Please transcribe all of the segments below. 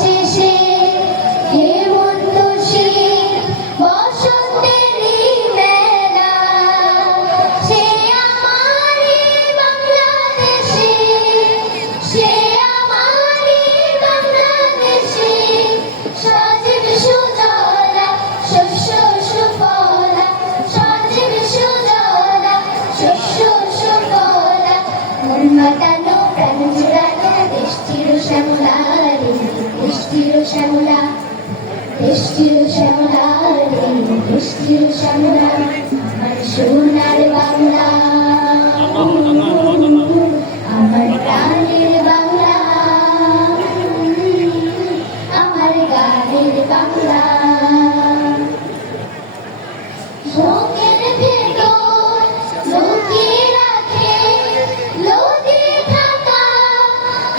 শেষে হেমন্ত শীত বসন্তেরই মেলা, সে আমারই বাংলাদেশে, সে আমারই বাংলাদেশে। সজীব সুজলা শস্য সুফলা, সজীব সুজলা শস্য সুফলা, মন মাতানো প্রাণ জুড়ানো দেশ চির শ্যামলা রে, দেশ চির শ্যামলা, দেশ চির শ্যামলা রে, দেশ চির শ্যামলা। আমার সোনার বাংলা, আমার প্রাণের বাংলা, আমার গানের বাংলা। বুকের ভেতর লুকিয়ে রাখে নদী থাকা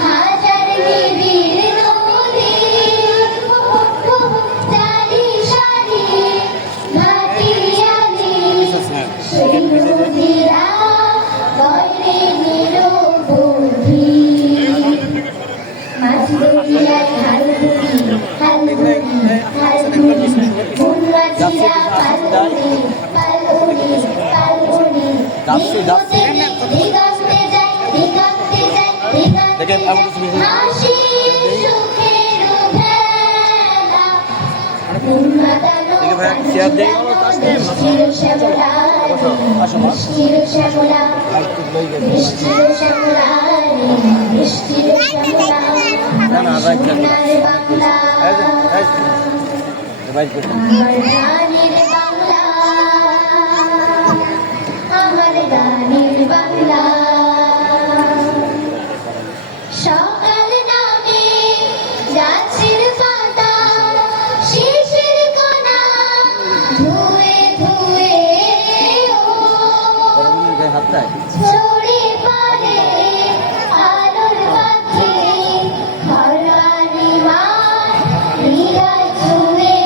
হাজার নিবিড় নদী, চারি সারি ঘাটিয়ালি সেই নদীরা বয়রে নিরবধি। মাছ দরিয়ায় হালগুড়ি হালগুড়ি হালগুড়ি, মুন্নাচিরা পালগুড়ি পালগুড়ি পালগুড়ি, দিগন্তে দিগন্তে যায় দিগন্তে যায় দিগন্তে যায়, হাসি সুখের ভেলা। উন্মাদানো দেশ চির শ্যামলা রে, দেশ চির শ্যামলা, দেশ চির শ্যামলা রে, দেশ চির শ্যামলা। আমার সোনার বাংলা, আমার গানের বাংলা, আমার গানের বাংলা। সকাল নামে গাছের পাতা শিশির কণা ধুয়ে ধুয়ে ছড়ে পড়ে আলোর পাখি, ঘরানি মাঠ হৃদয় ছুঁয়ে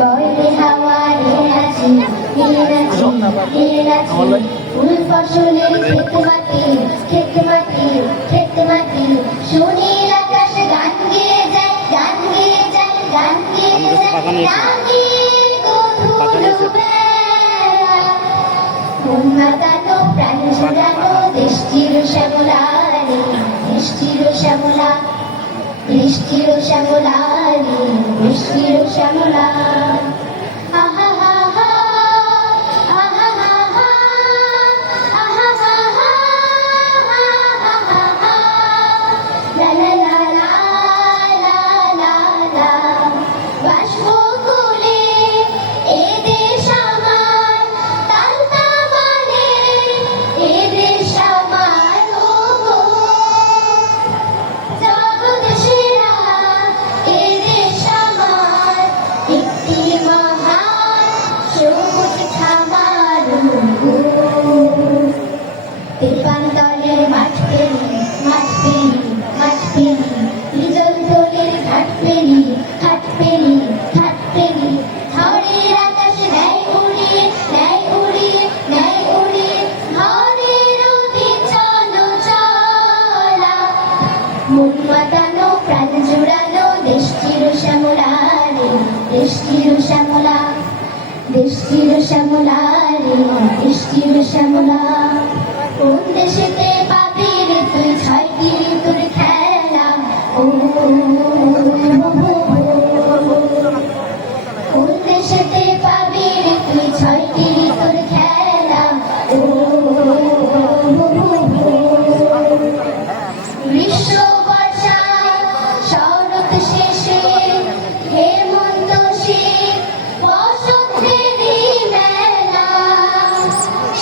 বয়রে হাওয়ায় নাচি নাচি নাচি, ফুল ফসলের ক্ষেত মাটি ক্ষেত মাটি ক্ষেত মাটি, সুনীল আকাশ গান গেয়ে যায় গান গেয়ে যায় গান গেয়ে যায়, রাঙিয়ে গধূর বেলা। মন মাতানো প্রাণ জুড়ানো দেশ চির শ্যামলা রে, দেশ চির শ্যামলা, দেশ চির শ্যামলা রে, দেশ চির শ্যামলা। আহা হা হা, আহা হা হা, আহা হা হা, আহা হা হা, লা লা লা লা লা লা লা। বাষ্পকুলে এ দেশ আমার, তালতা মানে এ দেশ আমার, জগৎ সেরা এ দেশ আমার, একটি মহান সবুজ খামার। তেপান্তরের মাঠ পেরি মাঠ পেরি মাঠ পেরি, হিজলতলির ঘাট পেরি ঘাট পেরি ঘাট পেরি, ঝড়ের আকাশ নেয় উড়িয়ে নেয় উড়িয়ে নেয় উড়িয়ে, ঝড়ের নদী চলো চলা। মন মাতানো প্রাণ জুড়ানো দেশ চির শ্যামলা রে, দেশ চির শ্যামলা, দেশ চির শ্যামলা রে, দেশ চির শ্যামলা। কোন দেশেতে পাবি রে তুই ছয়টি ঋতুর খেলা, ও কোন দেশেতে পাবি রে তুই ছয়টি ঋতুর খেলা, ও গ্রীষ্ম বর্ষা শরৎ শেষে হেমন্ত শীত বসন্তেরই মেলা,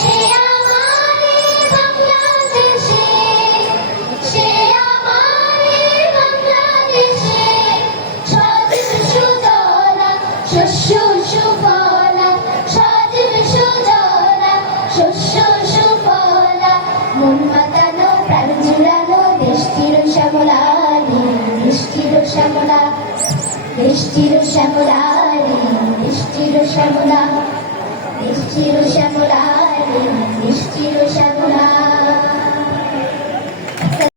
সে আমারই বাংলাদেশে, সে আমারই বাংলাদেশে। সজীব সুজলা শস্য সুফলা, সজীব সুজলা শস্য সুফলা, মন মাতানো প্রাণ জুড়ানো দেশ চির শ্যামলা রে, দেশ চির শ্যামলা, দেশ চির শ্যামলা রে, দেশ চির শ্যামলা, দেশ চির শ্যামলা রে, দেশ চির শ্যামলা।